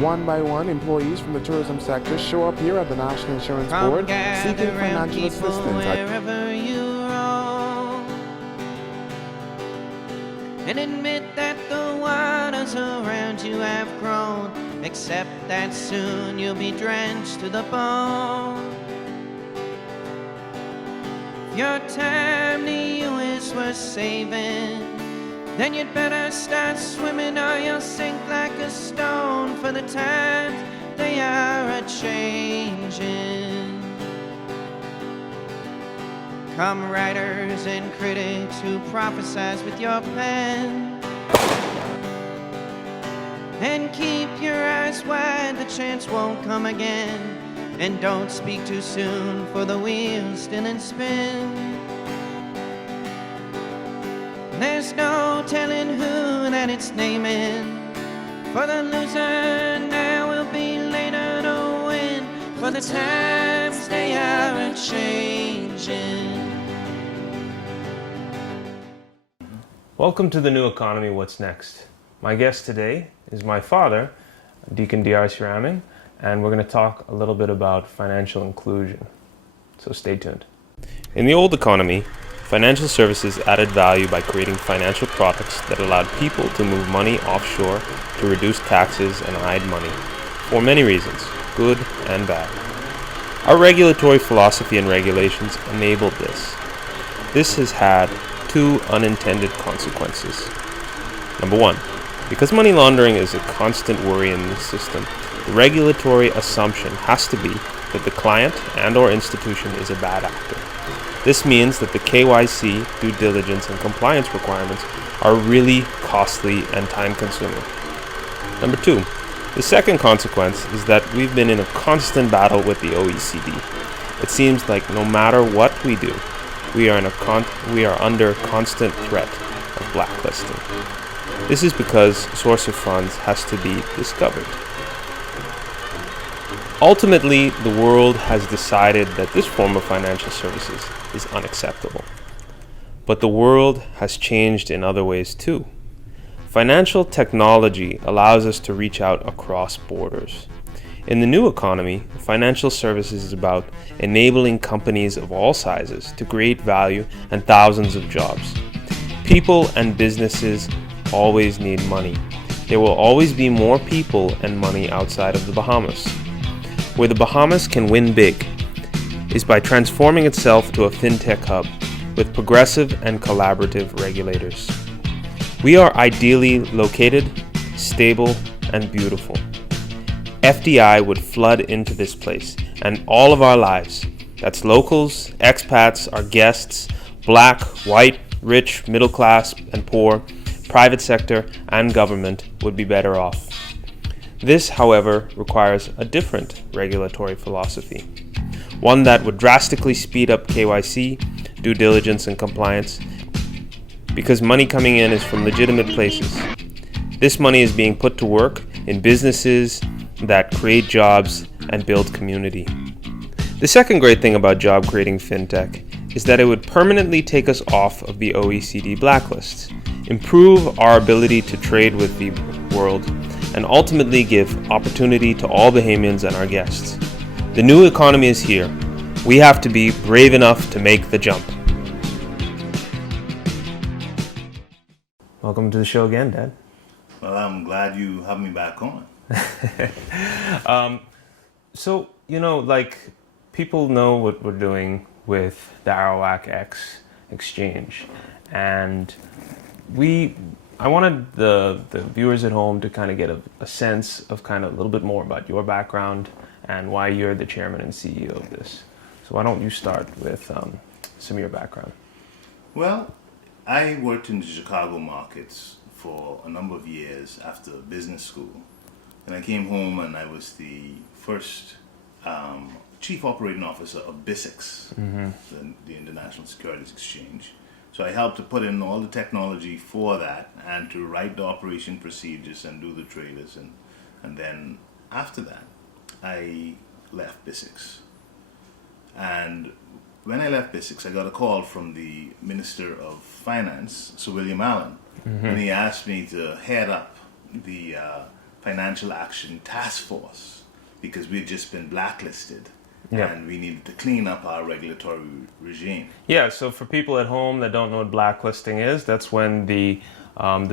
One by one, employees from the tourism sector show up here at the National Insurance Board seeking financial assistance. Wherever you roam, and admit that the waters around you have grown, except that soon you'll be drenched to the bone. If your time to you is worth saving, then you'd better start swimming or you'll sink like a stone, for the times they are a-changing. Come writers and critics who prophesize with your pen, and keep your eyes wide, the chance won't come again. And don't speak too soon, for the wheel's still in spin. There's no telling who that it's naming, for the loser now will be later to win, for the times they are a-changing. Welcome to the New Economy, What's Next? My guest today is my father, Deacon D.R. Siramming, and we're going to talk a little bit about financial inclusion. So stay tuned. In the old economy, financial services added value by creating financial products that allowed people to move money offshore to reduce taxes and hide money, for many reasons, good and bad. Our regulatory philosophy and regulations enabled this. This has had two unintended consequences. Number one, because money laundering is a constant worry in this system, the regulatory assumption has to be that the client and/or institution is a bad actor. This means that the KYC, due diligence, and compliance requirements are really costly and time-consuming. Number two, the second consequence is that we've been in a constant battle with the OECD. It seems like no matter what we do, we are under constant threat of blacklisting. This is because source of funds has to be discovered. Ultimately, the world has decided that this form of financial services is unacceptable. But the world has changed in other ways too. Financial technology allows us to reach out across borders. In the new economy, financial services is about enabling companies of all sizes to create value and thousands of jobs. People and businesses always need money. There will always be more people and money outside of the Bahamas. Where the Bahamas can win big is by transforming itself to a fintech hub with progressive and collaborative regulators. We are ideally located, stable, and beautiful. FDI would flood into this place and all of our lives. That's locals, expats, our guests, black, white, rich, middle class, and poor, private sector, and government would be better off. This, however, requires a different regulatory philosophy, one that would drastically speed up KYC, due diligence, and compliance, because money coming in is from legitimate places. This money is being put to work in businesses that create jobs and build community. The second great thing about job-creating fintech is that it would permanently take us off of the OECD blacklists, improve our ability to trade with the world, and ultimately give opportunity to all Bahamians and our guests. The new economy is here. We have to be brave enough to make the jump. Welcome to the show again, Dad. Well, I'm glad you have me back on. So, people know what we're doing with the Arawak X exchange. And I wanted the viewers at home to kind of get a sense of kind of a little bit more about your background and why you're the chairman and CEO of this. So why don't you start with some of your background? Well, I worked in the Chicago markets for a number of years after business school. And I came home and I was the first chief operating officer of BISEX, the International Securities Exchange. So I helped to put in all the technology for that and to write the operation procedures and do the traders. And then after that, I left BISEX. And when I left BISEX, I got a call from the Minister of Finance, Sir William Allen, and he asked me to head up the Financial Action Task Force because we'd just been blacklisted. Yeah. And we needed to clean up our regulatory regime. Yeah, so for people at home that don't know what blacklisting is, that's when the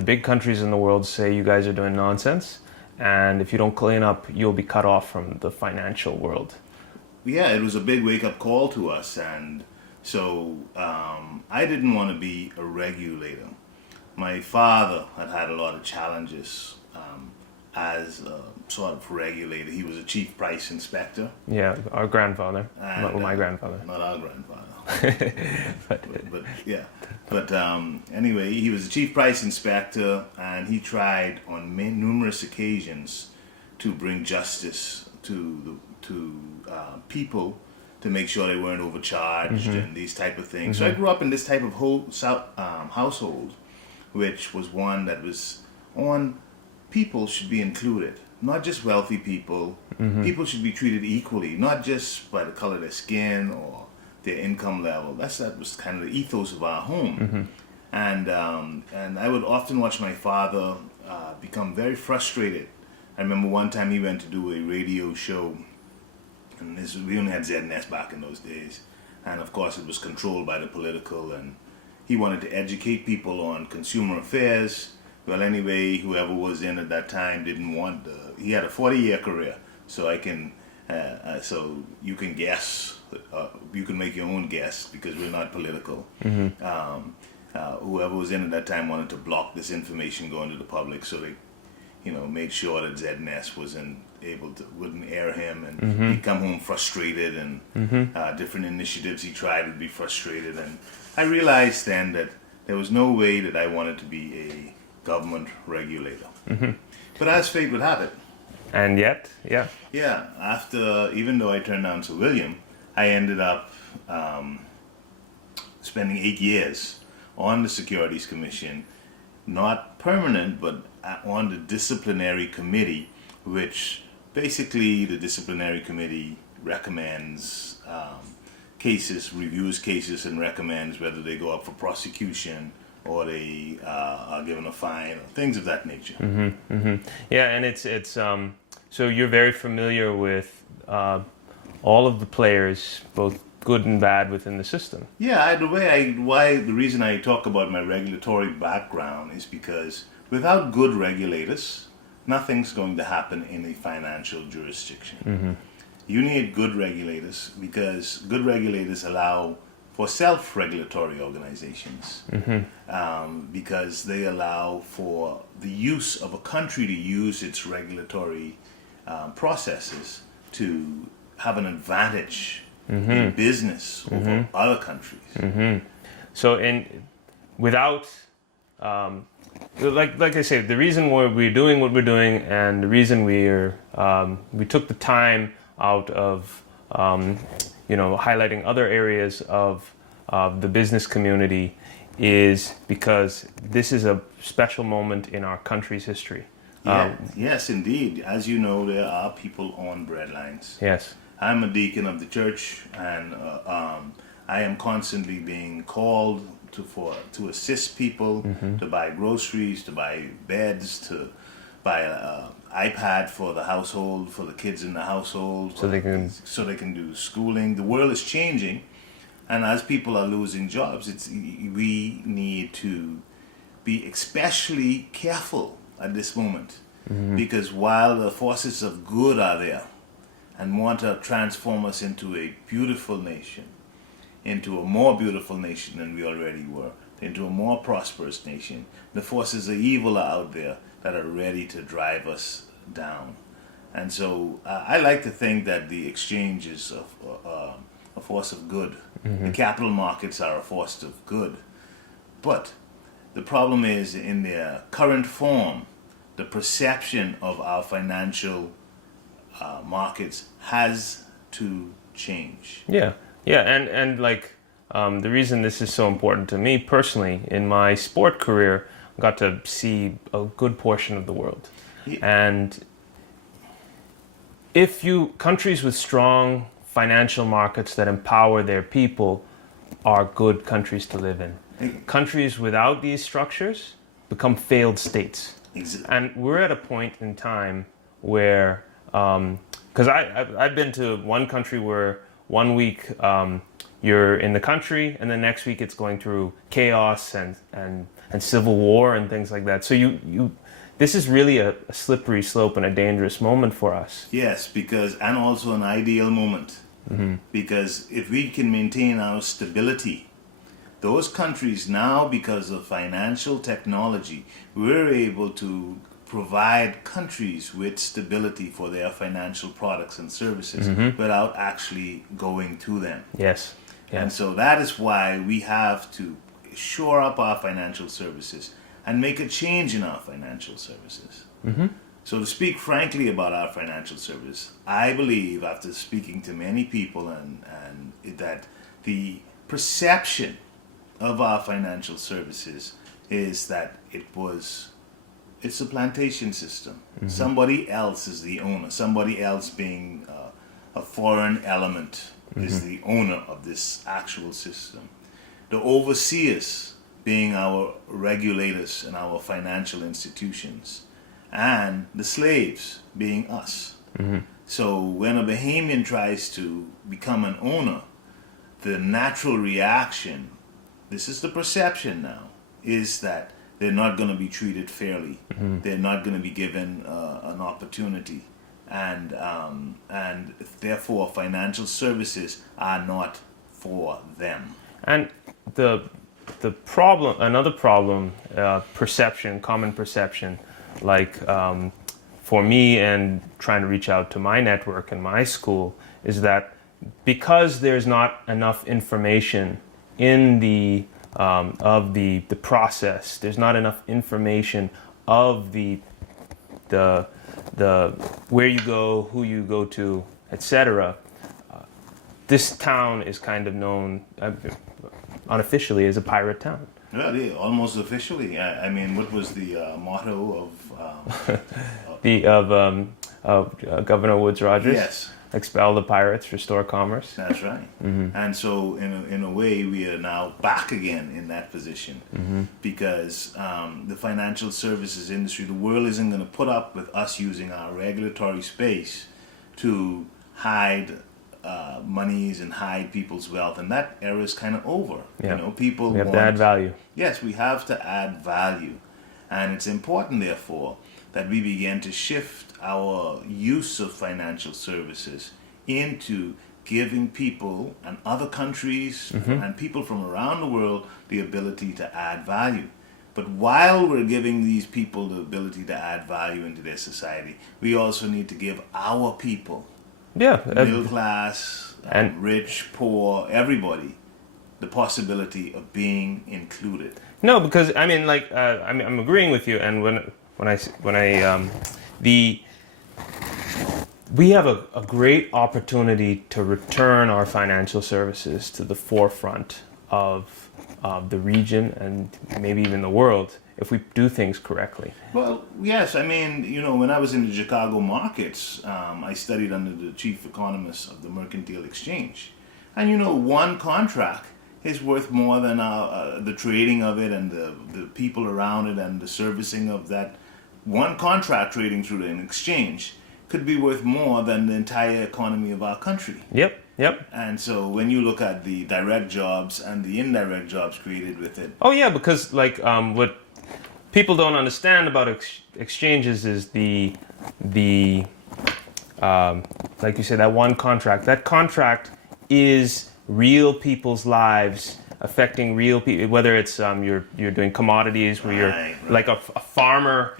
big countries in the world say you guys are doing nonsense, and if you don't clean up, you'll be cut off from the financial world. Yeah, it was a big wake-up call to us, and so I didn't want to be a regulator. My father had a lot of challenges as a sort of regulator. He was a chief price inspector. Yeah, our grandfather, And, not my grandfather. Not our grandfather. but yeah. But anyway, he was a chief price inspector, and he tried on numerous occasions to bring justice to people to make sure they weren't overcharged and these type of things. So I grew up in this type of household, which was one that was on people should be included, not just wealthy people. People should be treated equally, not just by the color of their skin or their income level. That was kind of the ethos of our home. And I would often watch my father become very frustrated. I remember one time he went to do a radio show, and we only had ZNS back in those days, and of course it was controlled by the political, and he wanted to educate people on consumer affairs. Well, anyway, whoever was in at that time didn't want he had a 40-year career, so so you can guess, you can make your own guess because we're not political. Whoever was in at that time wanted to block this information going to the public, so they, made sure that ZNS wouldn't air him, and he'd come home frustrated, and different initiatives he tried would be frustrated, and I realized then that there was no way that I wanted to be a government regulator. But as fate would have it. And yet, yeah. Yeah, even though I turned down Sir William, I ended up spending 8 years on the Securities Commission, not permanent, but on the disciplinary committee, which basically the disciplinary committee recommends cases, reviews cases, and recommends whether they go up for prosecution or they are given a fine or things of that nature. Yeah, and it's so you're very familiar with all of the players, both good and bad, within the system. Yeah, the reason I talk about my regulatory background is because without good regulators, nothing's going to happen in a financial jurisdiction. You need good regulators because good regulators allow for self-regulatory organizations, because they allow for the use of a country to use its regulatory processes to have an advantage in business over other countries. So, without, like I say, the reason why we're doing what we're doing, and the reason we took the time out of highlighting other areas of the business community is because this is a special moment in our country's history. Yes, indeed. As you know, there are people on breadlines. Yes. I'm a deacon of the church, and I am constantly being called to assist people, to buy groceries, to buy beds, to buy an iPad for the household, for the kids in the household, so they can do schooling. The world is changing, and as people are losing jobs, we need to be especially careful at this moment, because while the forces of good are there and want to transform us into a beautiful nation, into a more beautiful nation than we already were, into a more prosperous nation, the forces of evil are out there that are ready to drive us down. And so I like to think that the exchange is a force of good. The capital markets are a force of good. But the problem is, in their current form, the perception of our financial markets has to change. Yeah, and the reason this is so important to me personally, in my sport career, I got to see a good portion of the world. Yeah. And countries with strong financial markets that empower their people are good countries to live in. Countries without these structures become failed states. And we're at a point in time where, because I've been to one country where 1 week you're in the country, and the next week it's going through chaos and civil war and things like that. So this is really a slippery slope and a dangerous moment for us. Yes, and also an ideal moment. Because if we can maintain our stability, those countries now, because of financial technology, we're able to provide countries with stability for their financial products and services without actually going to them. Yes. And so that is why we have to shore up our financial services and make a change in our financial services. So to speak frankly about our financial service, I believe, after speaking to many people, and that the perception of our financial services is that it's a plantation system. Somebody else is the owner. Somebody else, being a foreign element, is the owner of this actual system. The overseers being our regulators and our financial institutions, and the slaves being us. So when a Bahamian tries to become an owner, the natural reaction, this is the perception now, is that they're not going to be treated fairly. They're not going to be given an opportunity, and therefore financial services are not for them. And the problem, another problem, perception, common perception, like for me and trying to reach out to my network and my school, is that because there's not enough information in the of the process, there's not enough information of the where you go, who you go to, etc. This town is kind of known unofficially as a pirate town. Well, yeah, almost officially. I mean, what was the motto of Governor Woods Rogers? Yes. Expel the pirates, restore commerce. That's right. And so, in a way, we are now back again in that position because the financial services industry, the world isn't going to put up with us using our regulatory space to hide monies and hide people's wealth, and that era is kind of over. Yeah. You know, people We have to add value. Yes, we have to add value, and it's important, therefore, that we begin to shift our use of financial services into giving people and other countries and people from around the world the ability to add value. But while we're giving these people the ability to add value into their society, we also need to give our people, middle class, and rich, poor, everybody, the possibility of being included. No, because I mean, like, I'm agreeing with you, and we have a great opportunity to return our financial services to the forefront of the region and maybe even the world if we do things correctly. Well, yes. I mean, you know, when I was in the Chicago markets, I studied under the chief economist of the Mercantile Exchange. And, you know, one contract is worth more than the trading of it and the people around it and the servicing of that. One contract trading through an exchange could be worth more than the entire economy of our country. Yep. And so when you look at the direct jobs and the indirect jobs created with it. Oh yeah, because like what people don't understand about exchanges is the like you said, that one contract. That contract is real people's lives, affecting real people. Whether it's you're doing commodities where you're like a farmer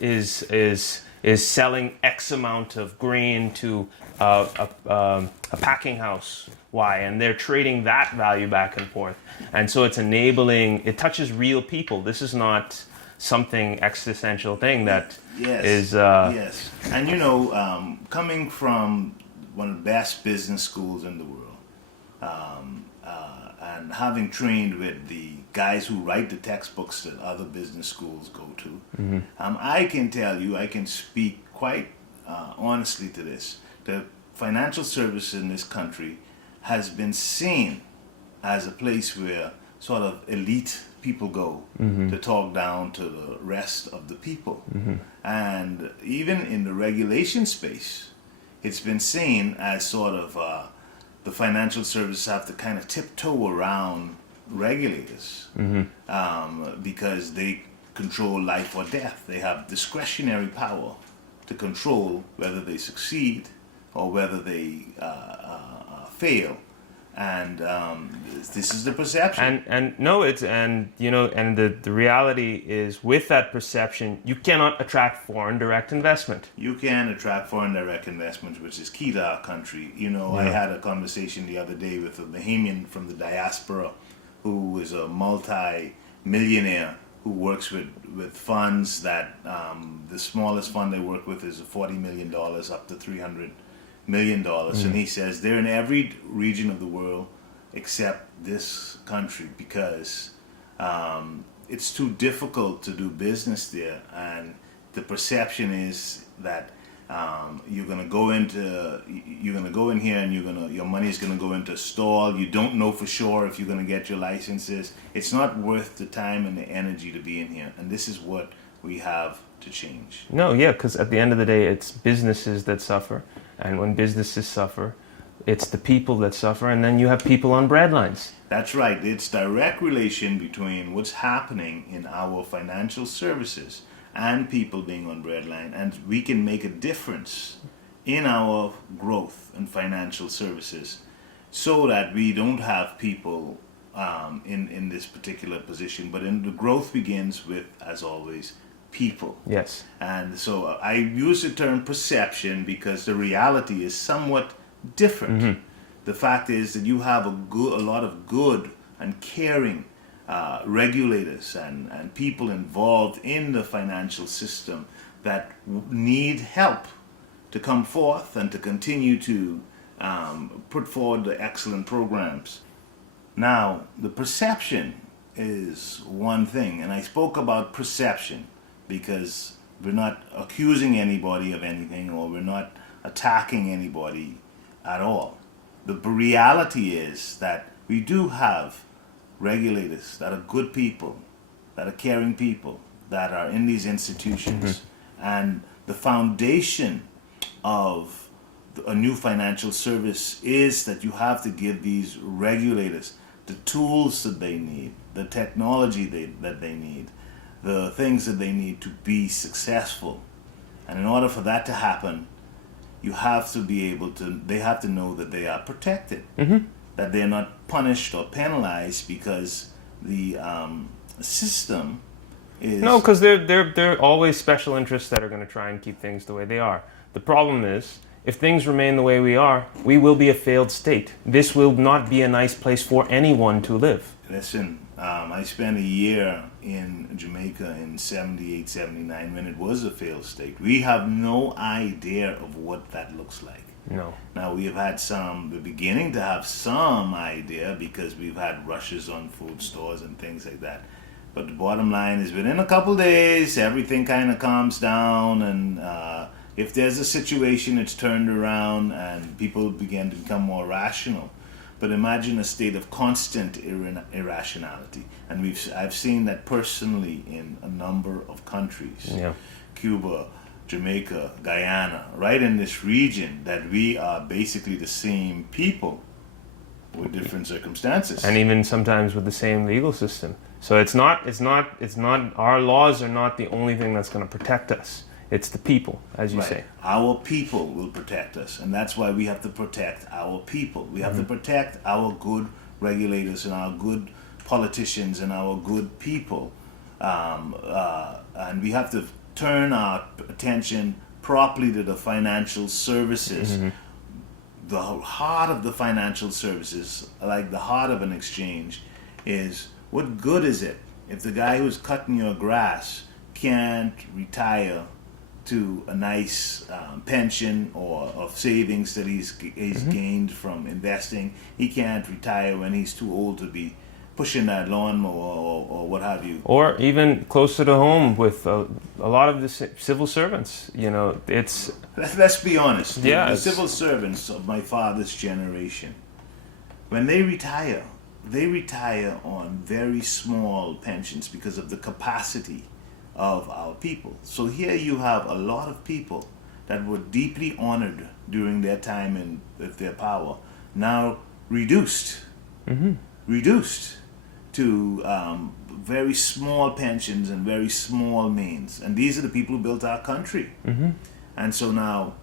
is selling X amount of grain to a packing house Y, and they're trading that value back and forth. And so it's enabling. It touches real people. This is not something existential thing that is. Yes, and you know, coming from one of the best business schools in the world. And having trained with the guys who write the textbooks that other business schools go to, I can tell you, I can speak quite honestly to this. The financial service in this country has been seen as a place where sort of elite people go to talk down to the rest of the people. And even in the regulation space, it's been seen as sort of the financial services have to kind of tiptoe around regulators because they control life or death. They have discretionary power to control whether they succeed or whether they fail. And this is the perception. And no, it's and you know, and the reality is, with that perception, you cannot attract foreign direct investment. You can attract foreign direct investment, which is key to our country. You know, I had a conversation the other day with a Bahamian from the diaspora who is a multi-millionaire who works with funds that the smallest fund they work with is $40 million up to $300 million. And he says they're in every region of the world except this country because it's too difficult to do business there, and the perception is that you're gonna go in here and your money's gonna go into a stall. You don't know for sure if you're gonna get your licenses. It's not worth the time and the energy to be in here, and this is what we have to change. No, yeah, because at the end of the day, it's businesses that suffer, and when businesses suffer, it's the people that suffer, and then you have people on breadlines. That's right. It's direct relation between what's happening in our financial services and people being on breadline, and we can make a difference in our growth in financial services so that we don't have people in this particular position. But the growth begins with, as always, people. Yes. And so I use the term perception because the reality is somewhat different. The fact is that you have a lot of good and caring regulators and people involved in the financial system that need help to come forth and to continue to put forward the excellent programs. Now, the perception is one thing, and I spoke about perception because we're not accusing anybody of anything, or we're not attacking anybody at all. The reality is that we do have regulators that are good people, that are caring people, that are in these institutions. And the foundation of a new financial service is that you have to give these regulators the tools that they need, the technology that they need, the things that they need to be successful. And in order for that to happen, you have to be able to, they have to know that they are protected, that they're not punished or penalized because the system is... No, because they're always special interests that are going to try and keep things the way they are. The problem is, if things remain the way we are, we will be a failed state. This will not be a nice place for anyone to live. Listen, I spent a year in Jamaica in 78, 79 when it was a failed state. We have no idea of what that looks like. No. Now we have had we're beginning to have some idea because we've had rushes on food stores and things like that. But the bottom line is within a couple days, everything kind of calms down, and if there's a situation, it's turned around and people begin to become more rational. But imagine a state of constant irrationality. And I've seen that personally in a number of countries. Yeah. Cuba, Jamaica, Guyana, right in this region, that we are basically the same people with different circumstances. And even sometimes with the same legal system. So it's not our laws are not the only thing that's going to protect us. It's the people, as you say. Our people will protect us, and that's why we have to protect our people. We have to protect our good regulators and our good politicians and our good people. And we have to turn our attention properly to the financial services. The heart of the financial services, like the heart of an exchange, is what good is it if the guy who's cutting your grass can't retire to a nice pension or of savings that he's gained from investing? He can't retire when he's too old to be pushing that lawnmower or what have you. Or even closer to home with a lot of the civil servants. You know, it's... Let's be honest. Yeah, the civil servants of my father's generation, when they retire, they retire on very small pensions because of the capacity of our people. So here you have a lot of people that were deeply honored during their time in with their power, now reduced to very small pensions and very small means. And these are the people who built our country. And so now,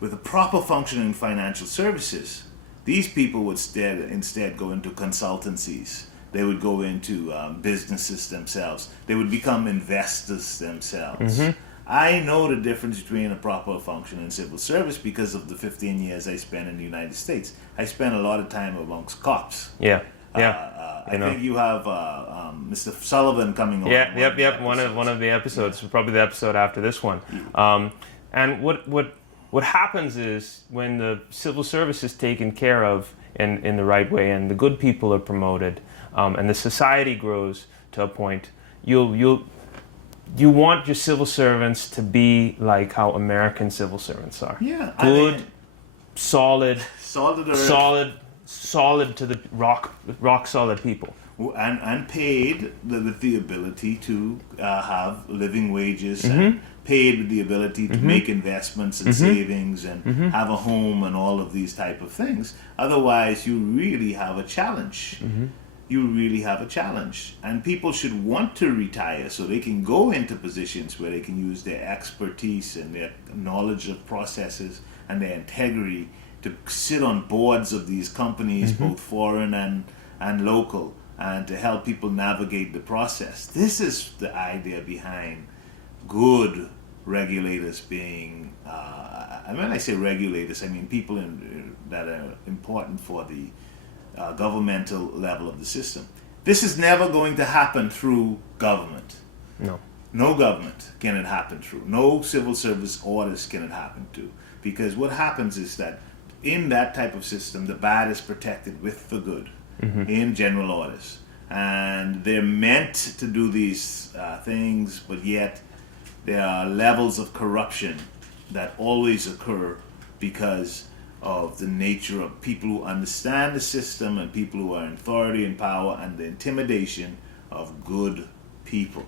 with a proper functioning financial services, these people would instead go into consultancies. They would go into businesses themselves. They would become investors themselves. I know the difference between a proper functioning civil service because of the 15 years I spent in the United States. I spent a lot of time amongst cops. Yeah. I think you have Mr. Sullivan coming on. Yep. One of the episodes, probably the episode after this one. And what happens is when the civil service is taken care of in the right way, and the good people are promoted, and the society grows to a point, you want your civil servants to be like how American civil servants are. Yeah, good, I mean, solid to the rock solid people. And paid with the ability to have living wages, and paid with the ability to make investments and savings and have a home and all of these type of things. Otherwise, you really have a challenge. You really have a challenge. And people should want to retire so they can go into positions where they can use their expertise and their knowledge of processes and their integrity to sit on boards of these companies, both foreign and local, and to help people navigate the process. This is the idea behind good regulators being, when I say regulators, I mean people that are important for the governmental level of the system. This is never going to happen through government. No government can it happen through. No civil service orders can it happen to. Because what happens is that in that type of system, the bad is protected with the good in general orders. And they're meant to do these things, but yet there are levels of corruption that always occur because of the nature of people who understand the system and people who are in authority and power and the intimidation of good people.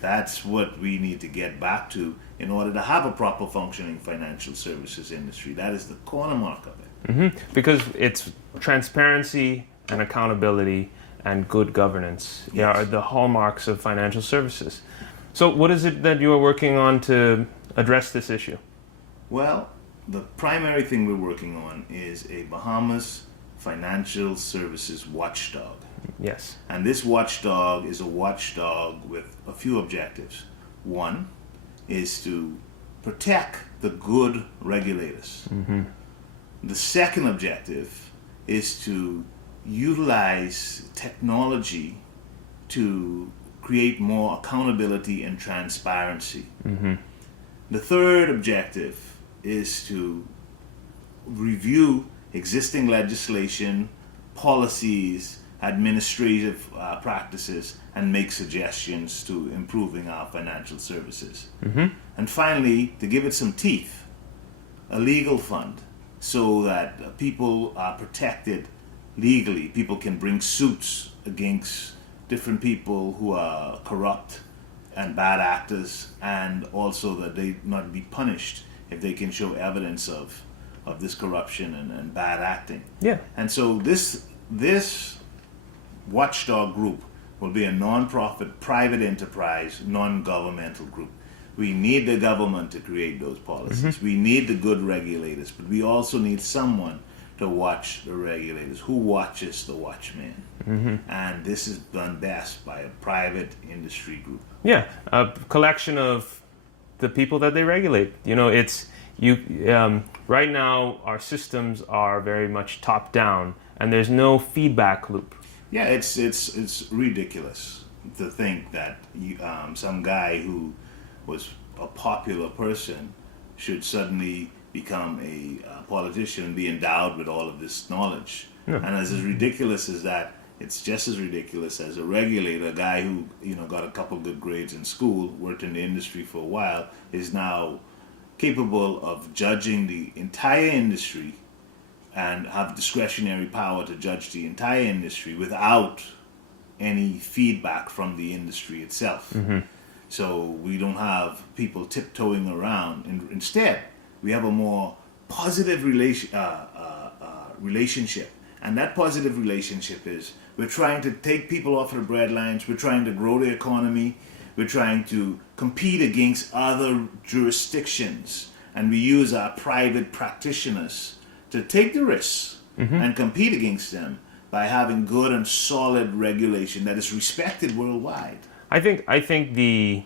That's what we need to get back to in order to have a proper functioning financial services industry. That is the corner mark of it. Because it's transparency and accountability and good governance are the hallmarks of financial services. So what is it that you are working on to address this issue? Well, the primary thing we're working on is a Bahamas financial services watchdog. Yes. And this watchdog is a watchdog with a few objectives. One is to protect the good regulators. The second objective is to utilize technology to create more accountability and transparency. The third objective is to review existing legislation, policies, administrative practices, and make suggestions to improving our financial services. And finally, to give it some teeth, a legal fund so that people are protected legally. People can bring suits against different people who are corrupt and bad actors, and also that they not be punished if they can show evidence of this corruption and bad acting. Yeah. And so this watchdog group will be a non-profit, private enterprise, non-governmental group. We need the government to create those policies. We need the good regulators, but we also need someone to watch the regulators. Who watches the watchman? And this is done best by a private industry group. Yeah, a collection of the people that they regulate. You know, right now our systems are very much top down, and there's no feedback loop. Yeah, it's ridiculous to think that some guy who was a popular person should suddenly become a politician and be endowed with all of this knowledge. And as ridiculous as that, it's just as ridiculous as a regulator, a guy who got a couple good grades in school, worked in the industry for a while, is now capable of judging the entire industry and have discretionary power to judge the entire industry without any feedback from the industry itself. So we don't have people tiptoeing around. Instead, we have a more positive relationship. And that positive relationship is we're trying to take people off the breadlines, we're trying to grow the economy, we're trying to compete against other jurisdictions, and we use our private practitioners to take the risks and compete against them by having good and solid regulation that is respected worldwide. I think the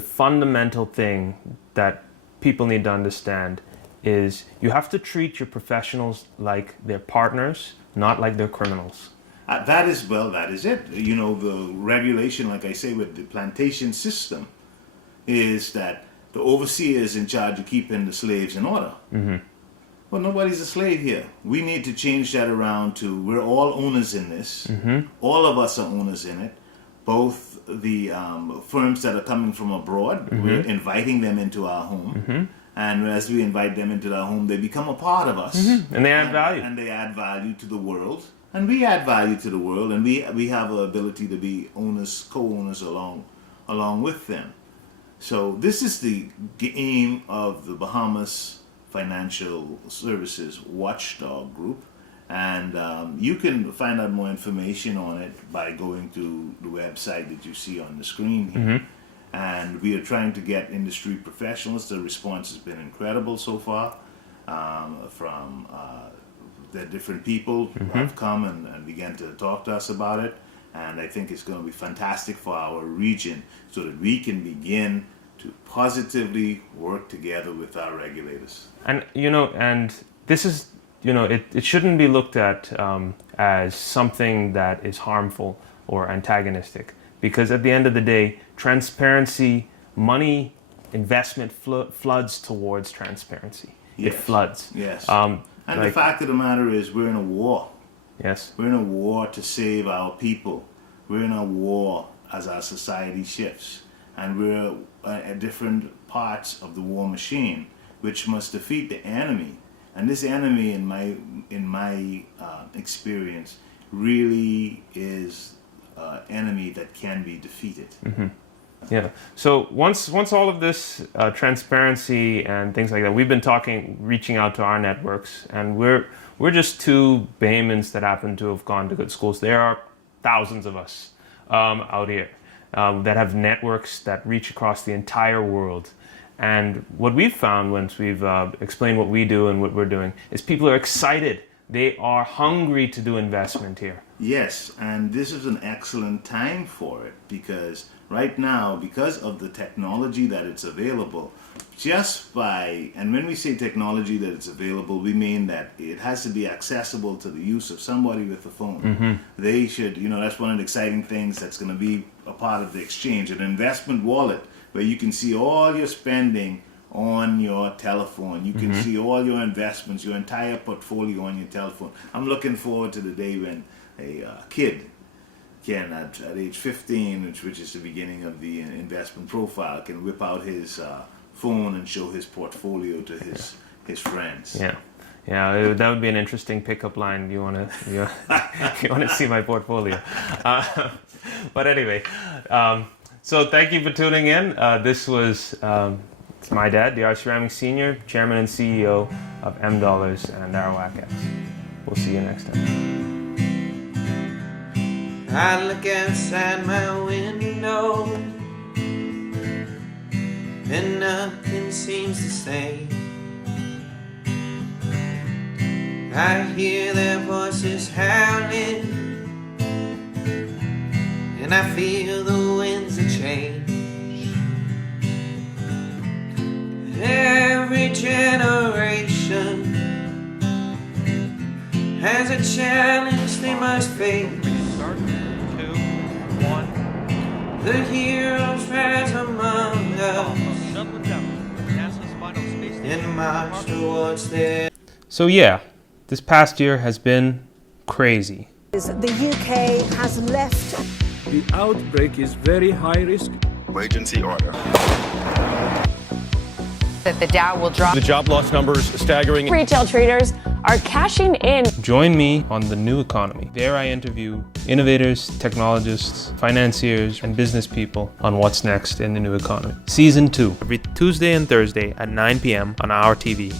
fundamental thing that people need to understand is you have to treat your professionals like their partners, not like they're criminals. That is it. You know, the regulation, like I say, with the plantation system, is that the overseer is in charge of keeping the slaves in order. Well, nobody's a slave here. We need to change that around to we're all owners in this. All of us are owners in it. Both the firms that are coming from abroad, we're inviting them into our home. And as we invite them into our home, they become a part of us. And they add value. And they add value to the world. And we add value to the world. And we have the ability to be owners, co-owners along with them. So this is the aim of the Bahamas Financial Services Watchdog Group. And you can find out more information on it by going to the website that you see on the screen here. And we are trying to get industry professionals. The response has been incredible so far from the different people who have come and began to talk to us about it. And I think it's going to be fantastic for our region so that we can begin to positively work together with our regulators. And, and this is, it shouldn't be looked at as something that is harmful or antagonistic. Because at the end of the day, transparency, money, investment floods towards transparency. Yes. It floods. Yes. And the fact of the matter is we're in a war. Yes. We're in a war to save our people. We're in a war as our society shifts. And we're at different parts of the war machine, which must defeat the enemy. And this enemy, in my experience, really is enemy that can be defeated. Yeah. So once all of this transparency and things like that, we've been reaching out to our networks, and we're just two Bahamians that happen to have gone to good schools. There are thousands of us out here that have networks that reach across the entire world. And what we've found once we've explained what we do and what we're doing is people are excited. They are hungry to do investment here. Yes, and this is an excellent time for it because right now, because of the technology that it's available, and when we say technology that it's available, we mean that it has to be accessible to the use of somebody with a phone. They should, that's one of the exciting things that's going to be a part of the exchange, an investment wallet where you can see all your spending on your telephone. You can see all your investments, your entire portfolio on your telephone. I'm looking forward to the day when a kid can, at age 15, which is the beginning of the investment profile, can whip out his phone and show his portfolio to his friends. Yeah, that would be an interesting pickup line. You want to see my portfolio? But anyway, so thank you for tuning in. This was it's my dad, D.R. Ceramics Sr., Chairman and CEO of M Dollars and Arawak. We'll see you next time. I look outside my window and nothing seems the same. I hear their voices howling and I feel the winds of change. Every generation has a challenge they must face. Restart. 2, 1. The heroes rise among us and march towards their... So yeah, this past year has been crazy. The UK has left. The outbreak is very high risk. Emergency order. that the Dow will drop. The job loss numbers staggering. Retail traders are cashing in. Join me on The New Economy. There I interview innovators, technologists, financiers, and business people on what's next in the new economy. Season 2, every Tuesday and Thursday at 9 p.m. on our TV.